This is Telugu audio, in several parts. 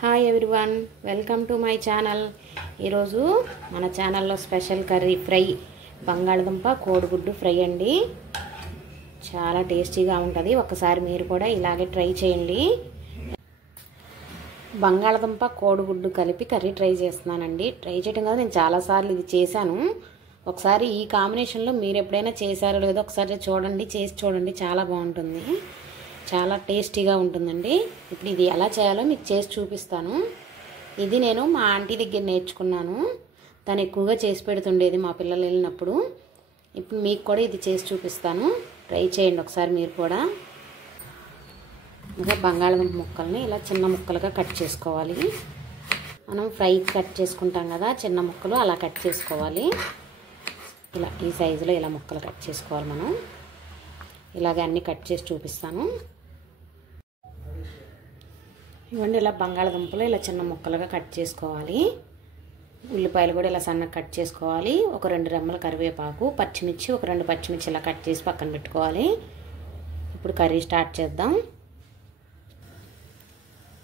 Hi everyone, welcome to my channel. ఈరోజు మన ఛానల్లో స్పెషల్ కర్రీ ఫ్రై బంగాళదుంప కోడిగుడ్డు ఫ్రై అండి. చాలా టేస్టీగా ఉంటుంది. ఒకసారి మీరు కూడా ఇలాగే ట్రై చేయండి. బంగాళదుంప కోడిగుడ్డు కలిపి కర్రీ ట్రై చేస్తున్నానండి. ట్రై చేయడం కాదు, నేను చాలాసార్లు ఇది చేశాను. ఒకసారి ఈ కాంబినేషన్లో మీరు ఎప్పుడైనా చేశారో లేదో ఒకసారి చూడండి, చేసి చూడండి. చాలా బాగుంటుంది, చాలా టేస్టీగా ఉంటుందండి. ఇప్పుడు ఇది ఎలా చేయాలో మీకు చేసి చూపిస్తాను. ఇది నేను మా ఆంటీ దగ్గర నేర్చుకున్నాను. తను ఎక్కువగా చేసి పెడుతుండేది మా పిల్లలు వెళ్ళినప్పుడు. ఇప్పుడు మీకు కూడా ఇది చేసి చూపిస్తాను. ట్రై చేయండి ఒకసారి మీరు కూడా. ఇంకా బంగాళదుంప ముక్కల్ని ఇలా చిన్న ముక్కలుగా కట్ చేసుకోవాలి. మనం ఫ్రై కట్ చేసుకుంటాం కదా, చిన్న ముక్కలు అలా కట్ చేసుకోవాలి. ఇలా ఈ సైజులో ఇలా ముక్కలు కట్ చేసుకోవాలి. మనం ఇలాగే అన్నీ కట్ చేసి చూపిస్తాను. ఇవన్నీ ఇలా బంగాళదుంపలు ఇలా చిన్న ముక్కలుగా కట్ చేసుకోవాలి. ఉల్లిపాయలు కూడా ఇలా సన్నగా కట్ చేసుకోవాలి. ఒక 2 రెమ్మల కరివేపాకు, పచ్చిమిర్చి ఒక 2 పచ్చిమిర్చి ఇలా కట్ చేసి పక్కన పెట్టుకోవాలి. ఇప్పుడు కర్రీ స్టార్ట్ చేద్దాం.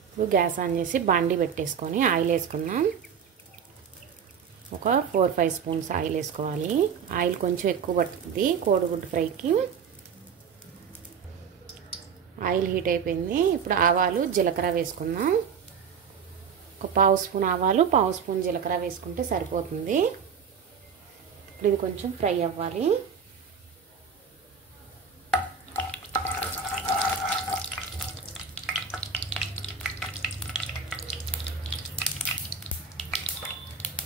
ఇప్పుడు గ్యాస్ ఆన్ చేసి బాండీ పెట్టేసుకొని ఆయిల్ వేసుకుందాం. ఒక 4-5 స్పూన్స్ ఆయిల్ వేసుకోవాలి. ఆయిల్ కొంచెం ఎక్కువ పడుతుంది కోడిగుడ్డు ఫ్రైకి. ఆయిల్ హీట్ అయిపోయింది. ఇప్పుడు ఆవాలు జీలకర్ర వేసుకుందాం. ఒక 1/2 స్పూన్ ఆవాలు, 1/2 స్పూన్ జీలకర్ర వేసుకుంటే సరిపోతుంది. ఇప్పుడు ఇది కొంచెం ఫ్రై అవ్వాలి.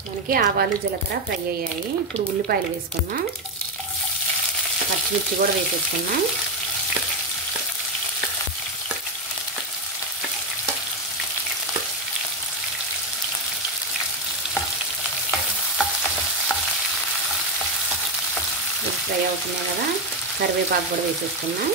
మనకి ఆవాలు జీలకర్ర ఫ్రై అయ్యాయి. ఇప్పుడు ఉల్లిపాయలు వేసుకుందాం. పచ్చిమిర్చి కూడా వేసేసుకుందాం. ఫ్రై అవుతున్నాయి కదా, కరివేపాకు కూడా వేసేసుకున్నాం.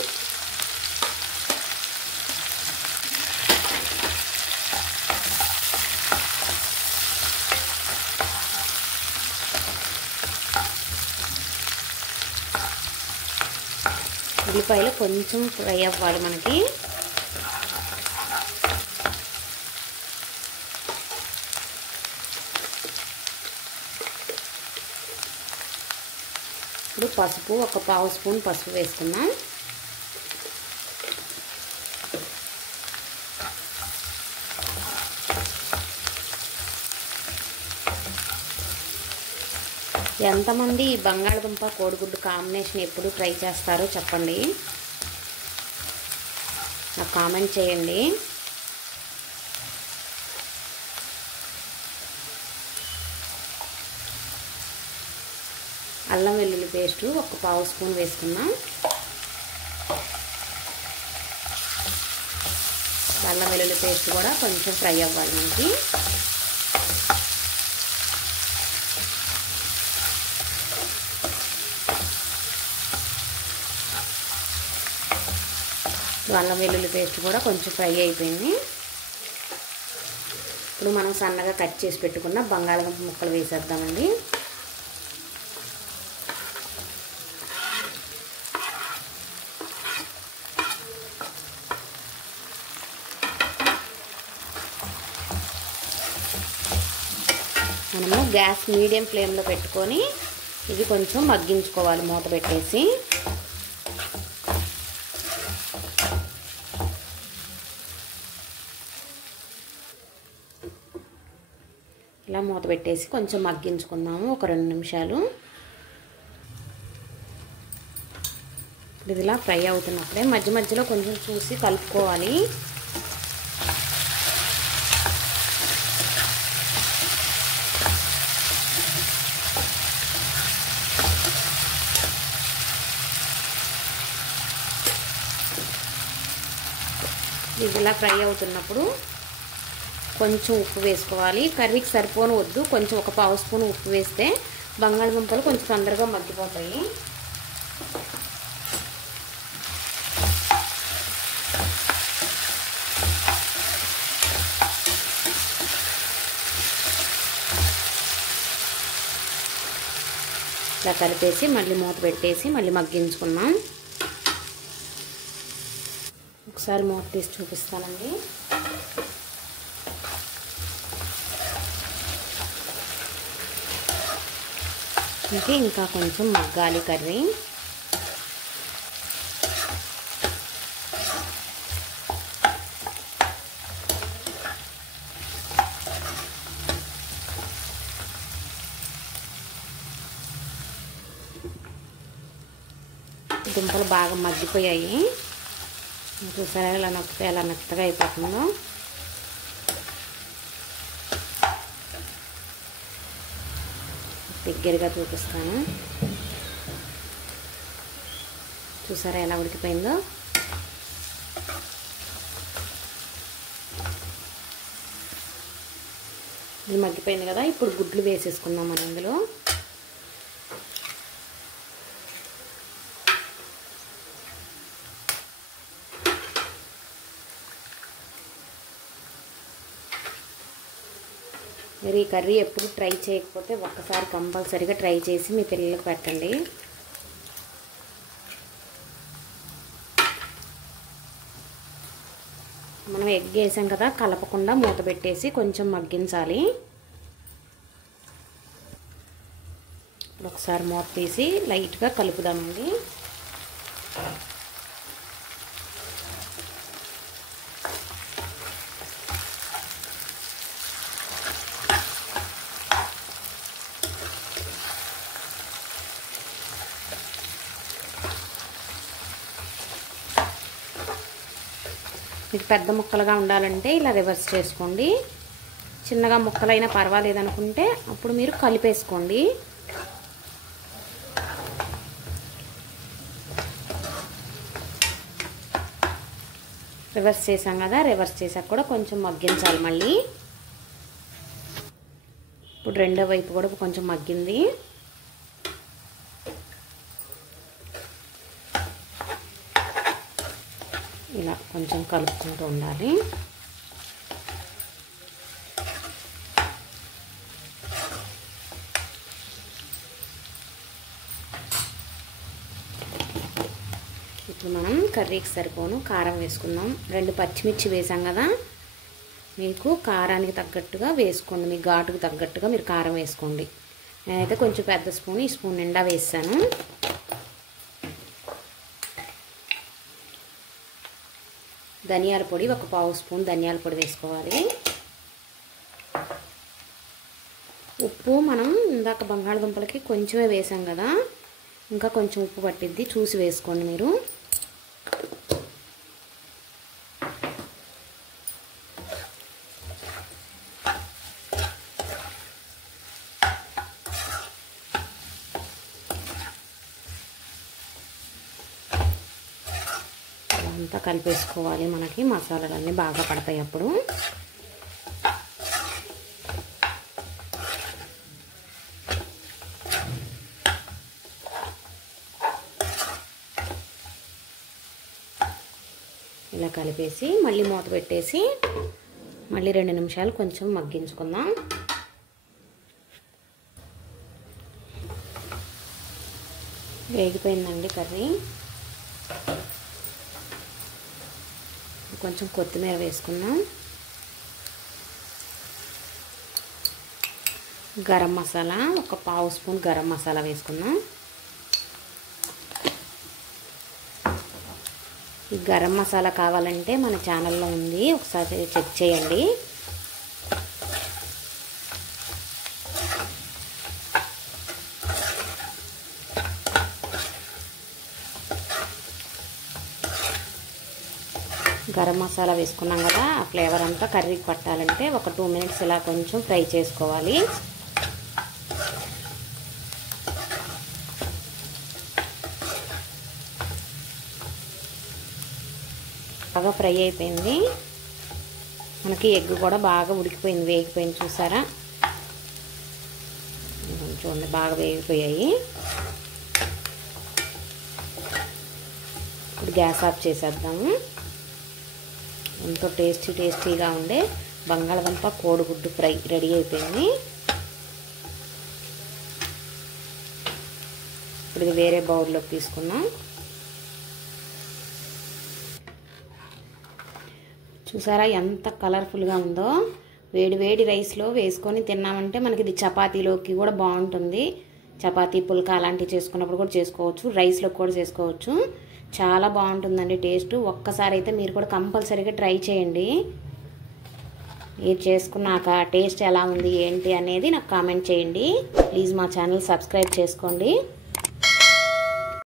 ఉల్లిపాయలు కొంచెం ఫ్రై అవ్వాలి మనకి. ఇప్పుడు పసుపు ఒక 1/2 స్పూన్ పసుపు వేసుకున్నాం. ఎంతమంది బంగాళదుంప కోడిగుడ్డు కాంబినేషన్ ఎప్పుడు ట్రై చేస్తారో చెప్పండి, నాకు కామెంట్ చేయండి. అల్లం వెల్లుల్లి పేస్టు ఒక 1/2 స్పూన్ వేసుకున్నాం. అల్లం వెల్లుల్లి పేస్ట్ కూడా కొంచెం ఫ్రై అవ్వాలి మనకి. అల్లం వెల్లుల్లి పేస్ట్ కూడా కొంచెం ఫ్రై అయిపోయింది. ఇప్పుడు మనం సన్నగా కట్ చేసి పెట్టుకున్న బంగాళదుంప ముక్కలు వేసేద్దామండి. మనము గ్యాస్ మీడియం ఫ్లేమ్లో పెట్టుకొని ఇది కొంచెం మగ్గించుకోవాలి మూత పెట్టేసి. ఇలా మూత పెట్టేసి కొంచెం మగ్గించుకుందాము ఒక 2 నిమిషాలు. ఇది ఇలా ఫ్రై అవుతున్నప్పుడే మధ్య మధ్యలో కొంచెం చూసి కలుపుకోవాలి. ఇది ఇలా ఫ్రై అవుతున్నప్పుడు కొంచెం ఉప్పు వేసుకోవాలి. కర్రీకి సరిపోను వద్దు, కొంచెం ఒక 1/2 స్పూన్ ఉప్పు వేస్తే బంగాళదుంపలు కొంచెం తొందరగా మగ్గిపోతాయి. ఇలా కలిపేసి మళ్ళీ మూత పెట్టేసి మళ్ళీ మగ్గించుకున్నాం. ఒకసారి మూత తీసి చూపిస్తానండి. ఇంకా కొంచెం మగ్గాలి కర్రీ. దుంపలు బాగా మగ్గిపోయాయి. చూసారా ఇలా నొక్కితే ఎలా మెత్తగా అయిపోతుందో. దగ్గరగా చూపిస్తాను. చూసారా ఎలా ఉడికిపోయిందో. ఇది మగ్గిపోయింది కదా. ఇప్పుడు గుడ్లు వేసేసుకుందాం మనం ఇందులో. మీరు ఈ కర్రీ ఎప్పుడు ట్రై చేయకపోతే ఒక్కసారి కంపల్సరీగా ట్రై చేసి మీ పిల్లలకు పెట్టండి. మనం ఎగ్ వేసాం కదా, కలపకుండా మూత పెట్టేసి కొంచెం మగ్గించాలి. ఇప్పుడు ఒకసారి మూత తీసి లైట్గా కలుపుదామండి. మీకు పెద్ద ముక్కలుగా ఉండాలంటే ఇలా రివర్స్ చేసుకోండి. చిన్నగా ముక్కలైనా పర్వాలేదు అనుకుంటే అప్పుడు మీరు కలిపేసుకోండి. రివర్స్ చేసాం కదా, రివర్స్ చేసాక కూడా కొంచెం మగ్గించాలి మళ్ళీ. ఇప్పుడు రెండో వైపు కూడా కొంచెం మగ్గింది. ఇలా కొంచెం కలుపుకుంటూ ఉండాలి. ఇప్పుడు మనం కర్రీకి సరిపోను కారం వేసుకుందాం. 2 పచ్చిమిర్చి వేసాం కదా, మీకు కారానికి తగ్గట్టుగా వేసుకోండి. మీ ఘాటుకు తగ్గట్టుగా మీరు కారం వేసుకోండి. నేనైతే కొంచెం పెద్ద స్పూన్, ఈ స్పూన్ నిండా వేసాను. ధనియాల పొడి 1 పావు స్పూన్ ధనియాల పొడి వేసుకోవాలి. ఉప్పు మనం ఇందాక బంగాళదుంపలకి కొంచెమే వేసాం కదా, ఇంకా కొంచెం ఉప్పు పట్టిద్ది, చూసి వేసుకోండి మీరు. అంతా కలిపేసుకోవాలి. మనకి మసాలాలన్నీ బాగా పడతాయి అప్పుడు. ఇలా కలిపేసి మళ్ళీ మూత పెట్టేసి మళ్ళీ 2 నిమిషాలు కొంచెం మగ్గించుకుందాం. వేగిపోయిందండి కర్రీ. కొంచెం కొత్తిమీర వేసుకుందాం. గరం మసాలా 1 పావు స్పూన్ గరం మసాలా వేసుకుందాం. ఈ గరం మసాలా కావాలంటే మన ఛానల్లో ఉంది, ఒకసారి చెక్ చేయండి. గరం మసాలా వేసుకున్నాం కదా, ఆ ఫ్లేవర్ అంతా కర్రీకి పట్టాలంటే ఒక 2 మినిట్స్ ఇలా కొంచెం ఫ్రై చేసుకోవాలి. బాగా ఫ్రై అయిపోయింది. మనకి ఎగ్ కూడా బాగా ఉడికిపోయింది, వేగిపోయింది. చూసారా, చూడండి బాగా వేగిపోయాయి. ఇప్పుడు గ్యాస్ ఆఫ్ చేసేద్దాము. ఎంతో టేస్టీగా ఉండే బంగాళదుంప కోడిగుడ్డు ఫ్రై రెడీ అయిపోయింది. ఇప్పుడు ఇది వేరే బౌల్లోకి తీసుకున్నాం. చూసారా ఎంత కలర్ఫుల్గా ఉందో. వేడి వేడి రైస్లో వేసుకొని తిన్నామంటే మనకి ఇది చపాతీలోకి కూడా బాగుంటుంది. చపాతీ పుల్కా అలాంటివి చేసుకున్నప్పుడు కూడా చేసుకోవచ్చు, రైస్లో కూడా చేసుకోవచ్చు. చాలా బాగుంటుందండి టేస్ట్. ఒక్కసారి అయితే మీరు కూడా కంపల్సరీగా ట్రై చేయండి. ఇది చేసుకున్నాక టేస్ట్ ఎలా ఉంది ఏంటి అనేది నాకు కామెంట్ చేయండి. ప్లీజ్ మా ఛానల్ సబ్స్క్రైబ్ చేసుకోండి.